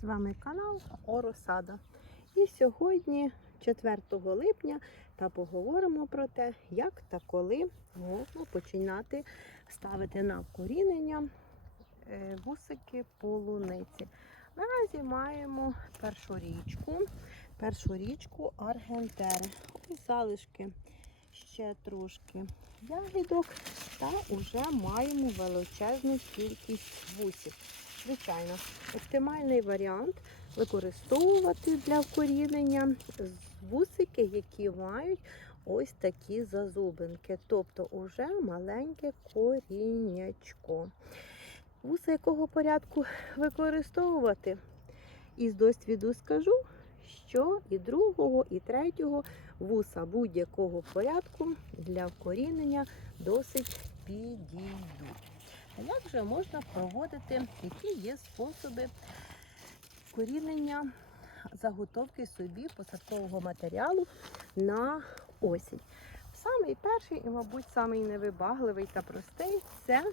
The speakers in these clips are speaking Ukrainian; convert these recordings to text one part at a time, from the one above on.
З вами канал Оросада. І сьогодні, 4 липня, та поговоримо про те, як та коли можна починати ставити на вкорінення е, вусики полуниці. Наразі маємо першу річку, першу річку Аргентери. Ось залишки ще трошки ягідок та вже маємо величезну кількість вусів. Звичайно, оптимальний варіант використовувати для вкорінення вусики, які мають ось такі зазубинки, тобто уже маленьке коріннячко. Вуса якого порядку використовувати? Із досвіду скажу, що і другого, і третього вуса будь-якого порядку для вкорінення досить підійдуть. Як же можна проводити, які є способи вкорінення заготовки собі посадкового матеріалу на осінь? Самий перший і, мабуть, самий невибагливий та простий це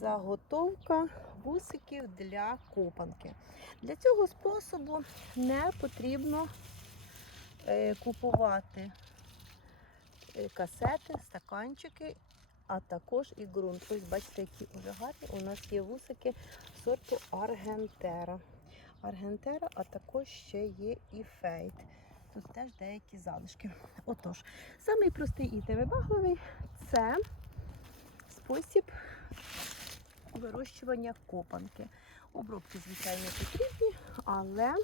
заготовка вусиків для копанки. Для цього способу не потрібно е, купувати е, касети, стаканчики, а також і ґрунт. Ось бачите, які вже гарні. У нас є вусики сорту Аргентера. Аргентера, а також ще є і фейт. Тут теж деякі залишки. Отож, самий простий і невибагливий це спосіб вирощування копанки. Обробки, звичайно, потрібні, але,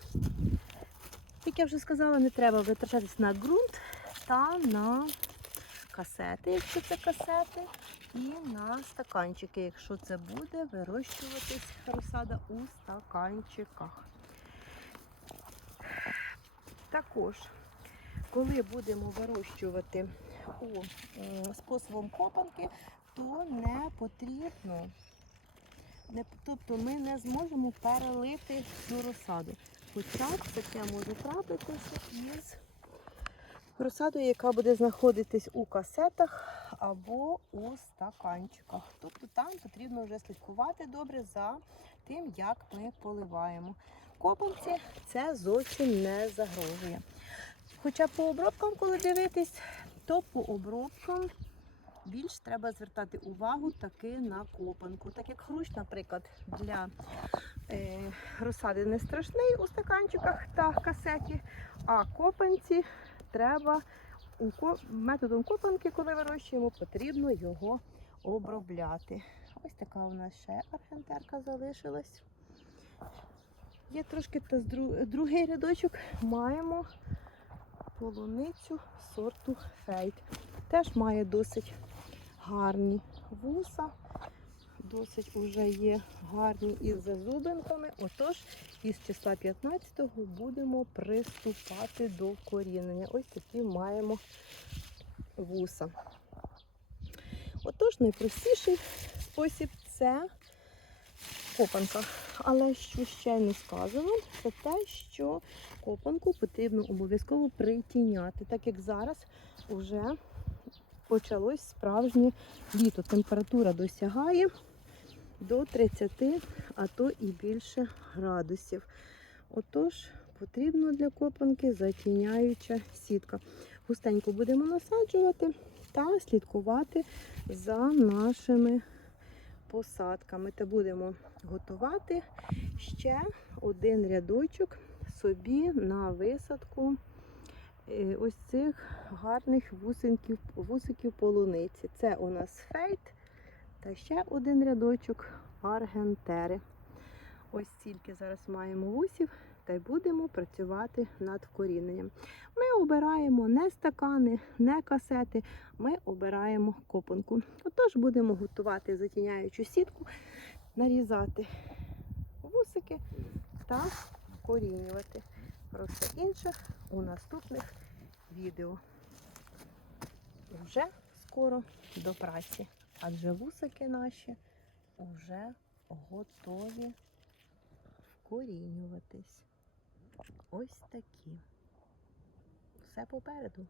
як я вже сказала, не треба витрачатись на ґрунт та на касети, якщо це касети, і на стаканчики, якщо це буде вирощуватись розсада у стаканчиках. Також, коли будемо вирощувати у способом копанки, то не потрібно, не, тобто ми не зможемо перелити цю розсаду. Хоча таке може трапитися із розсадою, яка буде знаходитись у касетах або у стаканчиках. Тобто там потрібно вже слідкувати добре за тим, як ми поливаємо. Копанці це зовсім не загрожує. Хоча по обробкам, коли дивитись, то по обробкам більш треба звертати увагу таки на копанку. Так як хрущ, наприклад, для е, розсади не страшний у стаканчиках та касеті, а копанці треба методом копанки, коли вирощуємо, потрібно його обробляти. Ось така у нас ще аргентерка залишилась. Є трошки та другий рядочок. Маємо полуницю сорту фейт. Теж має досить гарні вуса, досить вже є гарні із зазубинками. Отож, із числа 15-го будемо приступати до вкорінення. Ось такі маємо вуса. Отож, найпростіший спосіб це копанка. Але що ще не сказано, це те, що копанку потрібно обов'язково притіняти, так як зараз вже почалось справжнє літо. Температура досягає до 30, а то і більше градусів. Отож, потрібно для копанки затіняюча сітка. Густенько будемо насаджувати та слідкувати за нашими посадками. Та будемо готувати ще один рядочок собі на висадку е, ось цих гарних вусиків, вусиків полуниці. Це у нас фейт та ще один рядочок аргентери. Ось стільки зараз маємо вусів та й будемо працювати над вкоріненням. Ми обираємо не стакани, не касети, ми обираємо копанку. Отож будемо готувати затіняючу сітку, нарізати вусики та вкорінювати. Про все інше у наступних відео. Вже скоро до праці, адже вусики наші вже готові вкорінюватись. Ось такі. Все попереду.